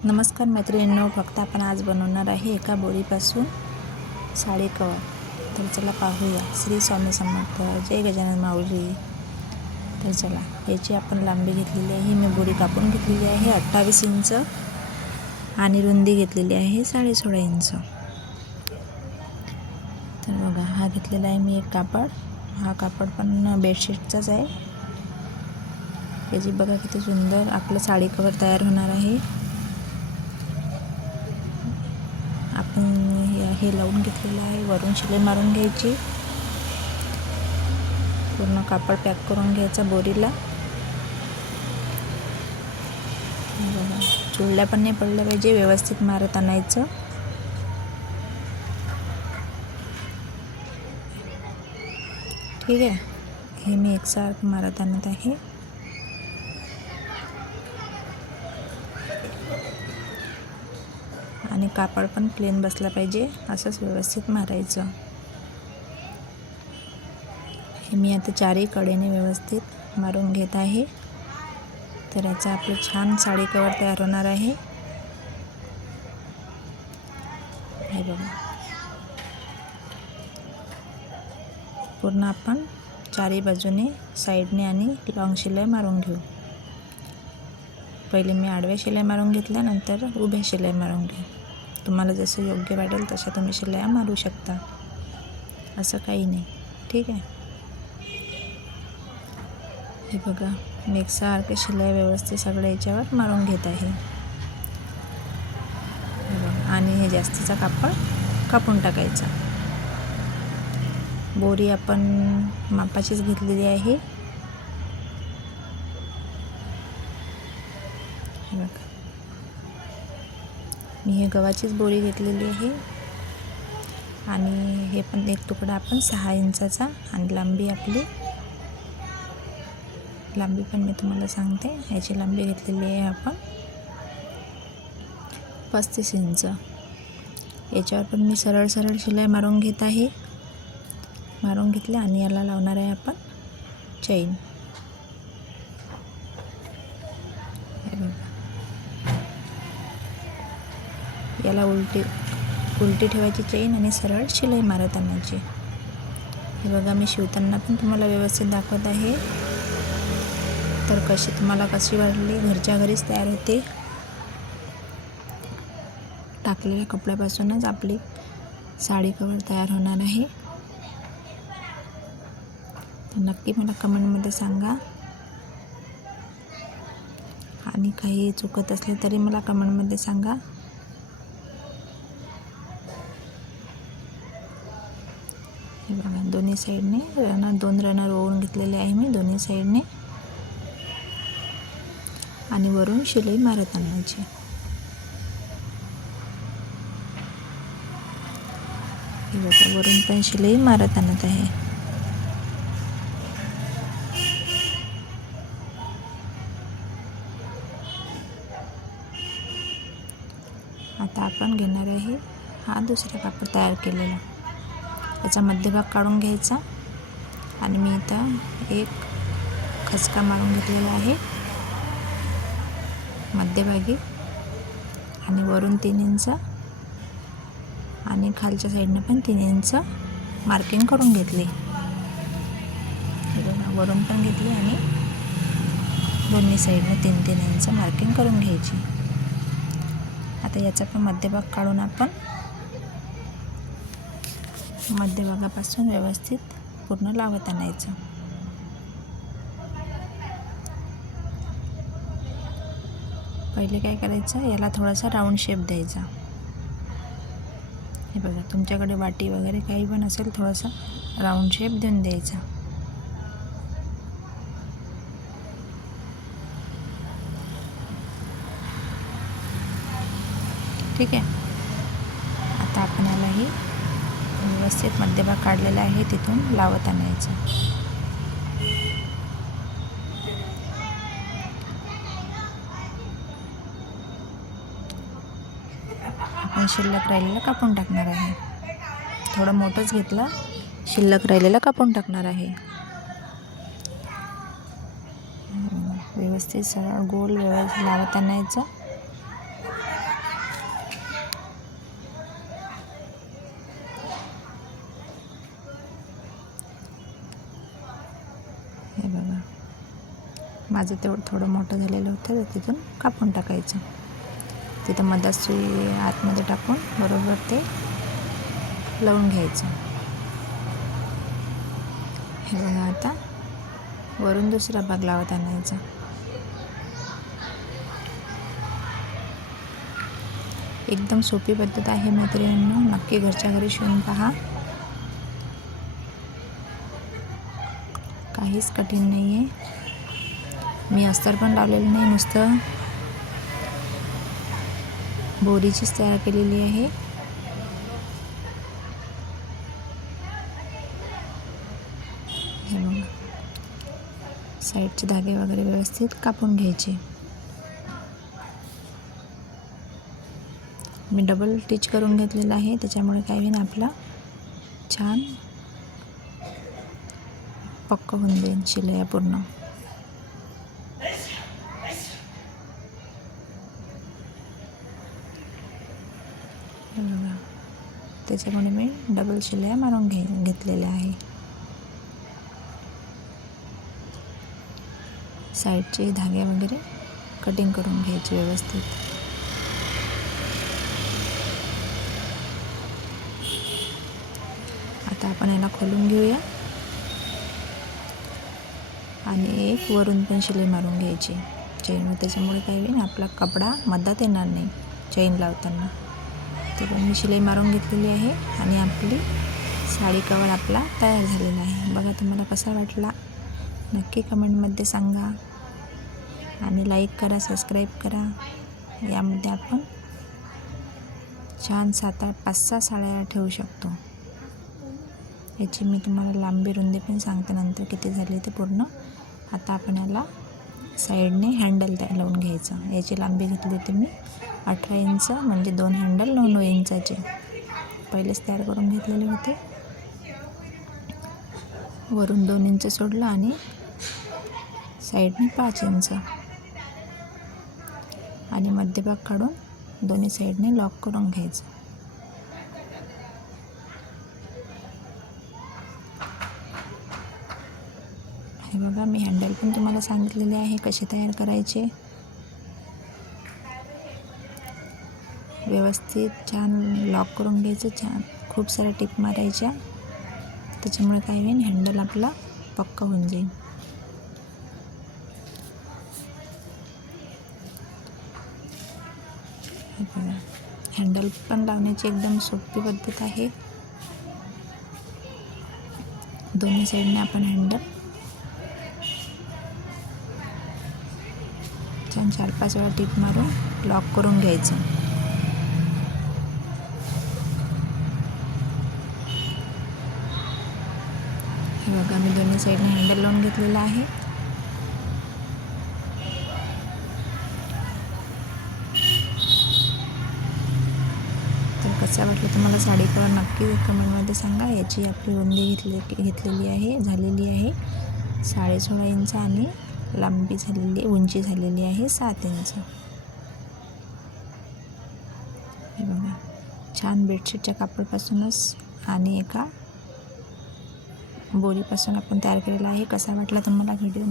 नमस्कार मैत्रिणींनो, फक्त आपण आज बनवणार आहे एका बोरीपासून साडी कवर. तर चला पाहूया. श्री स्वामी समर्थ, जय गजानन माऊली. तर चला, याची आपण लांबी घेतलेली आहे. मी बोरी कापून घेतलेली आहे 28 इंच आणि रुंदी घेतलेली आहे 16.5 इंच. तर बघा, हा घेतलेला आहे मी एक कापड. हा कापड पण बेडशीटचाच आहे. याची बघा किती सुंदर आपलं साडी कवर तयार होणार आहे. आपण हे लावून घेतलेलं आहे. वरून शिलाई मारून घ्यायची. पूर्ण कापड पॅक करून घ्यायचा बोरीला. चुळल्या पण नाही पडल्या पाहिजे, व्यवस्थित मारत आणायचं. ठीक आहे, हे मी एकसारखं मारत आणत आहे. आणि कापड पण प्लेन बसला पाहिजे, असंच व्यवस्थित मारायचं. हे मी आता चारही कडेने व्यवस्थित मारून घेत आहे. तर याचा आपलं छान साडी कवर तयार होणार आहे. हे बघा, पूर्ण आपण चारही बाजूने साईडने आणि लॉंग शिलाई मारून घेऊ. पहिले मी आडव्या शिलाई मारून घेतल्या, नंतर उभ्या शिलाई मारून घेऊ. तुम्हाला जसं योग्य वाटेल तशा तुम्ही शिलाई मारू शकता, असं काही नाही. ठीक आहे, हे बघा, मी एकसारखे शिलाई व्यवस्थित सगळ्या याच्यावर मारून घेत आहे. आणि हे जास्तीचा कापड कापून टाकायचा. बोरी आपण मापाचीच घेतलेली आहे. हे बघा, मी हे गव्हाचीच बोरी घेतलेली आहे. आणि हे पण एक तुकडा आपण 6 इंचाचा. आणि लांबी आपली लांबी पण मी तुम्हाला सांगते. याची लांबी घेतलेली आहे आपण 35 इंच. याच्यावर पण मी सरळ सरळ शिलाई मारून घेत आहे. मारून घेतले आणि याला लावणार आहे आपण चैन. हे बघा, याला उलटी ठेवायची चैन आणि सरळ शिलाई मारत आणायची. हे बघा, मी शिवताना पण तुम्हाला व्यवस्थित दाखवत आहे. तर तुम्हाला कशी वाटली? घरच्या घरीच तयार होते. टाकलेल्या कपड्यापासूनच आपली साडी कवर तयार होणार आहे. तर नक्की मला कमेंटमध्ये सांगा. आणि काही चुकत असले तरी मला कमेंटमध्ये सांगा. हे बघा, दोन्ही साईडने दोन रनर ओवून घेतलेले आहे मी दोन्ही साईडने. आणि वरून शिलाई मारत आणायची. हे बघा, वरून पण शिलाई मारत आणत आहे. आता आपण घेणार आहे हा दुसरा कापड तयार केलेला. याचा मध्यभाग काढून घ्यायचा. आणि मी इथं एक खचका मारून घेतलेला आहे मध्यभागी. आणि वरून 3 इंच आणि खालच्या साईडने पण 3 इंच मार्किंग करून घेतली. वरून पण घेतली आणि दोन्ही साईडने 3-3 इंच मार्किंग करून घ्यायची. आता याचा पण मध्यभाग काढून आपण मध्यभागापासून व्यवस्थित पूर्ण लावत आणायचं. पहिले काय करायचं, याला थोडासा राऊंड शेप द्यायचा. हे बघा, तुमच्याकडे वाटी वगैरे काही पण असेल, थोडासा राऊंड शेप देऊन द्यायचा. ठीक आहे, आता आपण यालाही व्यवस्थित मध्यभाग काढलेला आहे तिथून लावत आणायचं. आपण शिल्लक राहिलेलं कापून टाकणार आहे. थोडं मोठंच घेतलं, शिल्लक राहिलेलं कापून टाकणार आहे. व्यवस्थित सरळ गोल व्यवस्थित लावत आणायचं. माझं तेवढं थोडं मोठं झालेलं होतं, तर तिथून कापून टाकायचं. तिथं मधात सुई आतमध्ये टाकून बरोबर ते लावून घ्यायचं. हे बघा, आता वरून दुसरा भाग लावत आणायचा. एकदम सोपी पद्धत आहे मैत्रिणींनो, नक्की घरच्या घरी शिवून पहा. काहीच कठीण नाही आहे. मी अस्तर पण लावलेलं नाही, नुसतं बोरीचीच तयार केलेली आहे. हे बघा, साईडचे धागे वगैरे व्यवस्थित कापून घ्यायचे. मी डबल स्टिच करून घेतलेलं आहे, त्याच्यामुळे काय होईल, आपला छान पक्क होऊन जाईल शिलाई पूर्ण. बघा, त्याच्यामुळे मी डबल शिलाई मारून घेतलेल्या आहे. साईडचे धागे वगैरे कटिंग करून घ्यायचे व्यवस्थित. आता आपण याला खोलून घेऊया आणि एक वरून पण शिलाई मारून घ्यायची चेनवर. त्याच्यामुळे काय होईल, आपला कपडा मधात येणार नाही चेन लावताना. तर मी शिलाई मारून घेतलेली आहे आणि आपली साडी कवर आपला तयार झालेला आहे. बघा, तुम्हाला कसा वाटला नक्की कमेंटमध्ये सांगा आणि लाईक करा, सबस्क्राईब करा. यामध्ये आपण छान 7-8 5-6 साड्या ठेवू शकतो. याची मी तुम्हाला लांबी रुंदी पण सांगते नंतर किती झाली ते पूर्ण. आता आपण याला साईडने हँडल लावून घ्यायचं. याची लांबी घेतली होती मी 18 इंच, म्हणजे 2 हँडल 9 इंचाचे पहिलेच तयार करून घेतलेले होते. वरून 2 इंच सोडलं आणि साईडने 5 इंच आणि मध्यभाग काढून दोन्ही साईडने लॉक करून घ्यायचं. हे बघा, मी हँडल पण तुम्हाला सांगितलेले आहे कसे तयार करायचे. व्यवस्थित छान लॉक करून घ्यायचं. छान खूप साऱ्या टिप मारायच्या, त्याच्यामुळे काय होईल, हँडल आपला पक्का होऊन जाईल. हँडल पण लावण्याची एकदम सोपी पद्धत आहे. दोन्ही साईडने आपण हँडल छान 4-5 वेळा टिप मारून लॉक करून घ्यायचं. हे बघा, मी दोन्ही साईडने हँडल लावून घेतलेलं आहे. तर कसं वाटलं तुम्हाला साडी कवर नक्की कमेंटमध्ये सांगा. याची आपली रुंदी घेतलेली आहे, झालेली आहे 16.5 इंच आणि लांबी झालेली, उंची झालेली आहे 7 इंच. हे बघा, छान बेडशीटच्या कापडापासूनच आणि एका बोरीपासून आपण तयार केलेला आहे. कसा वाटला तुम्हाला व्हिडिओ?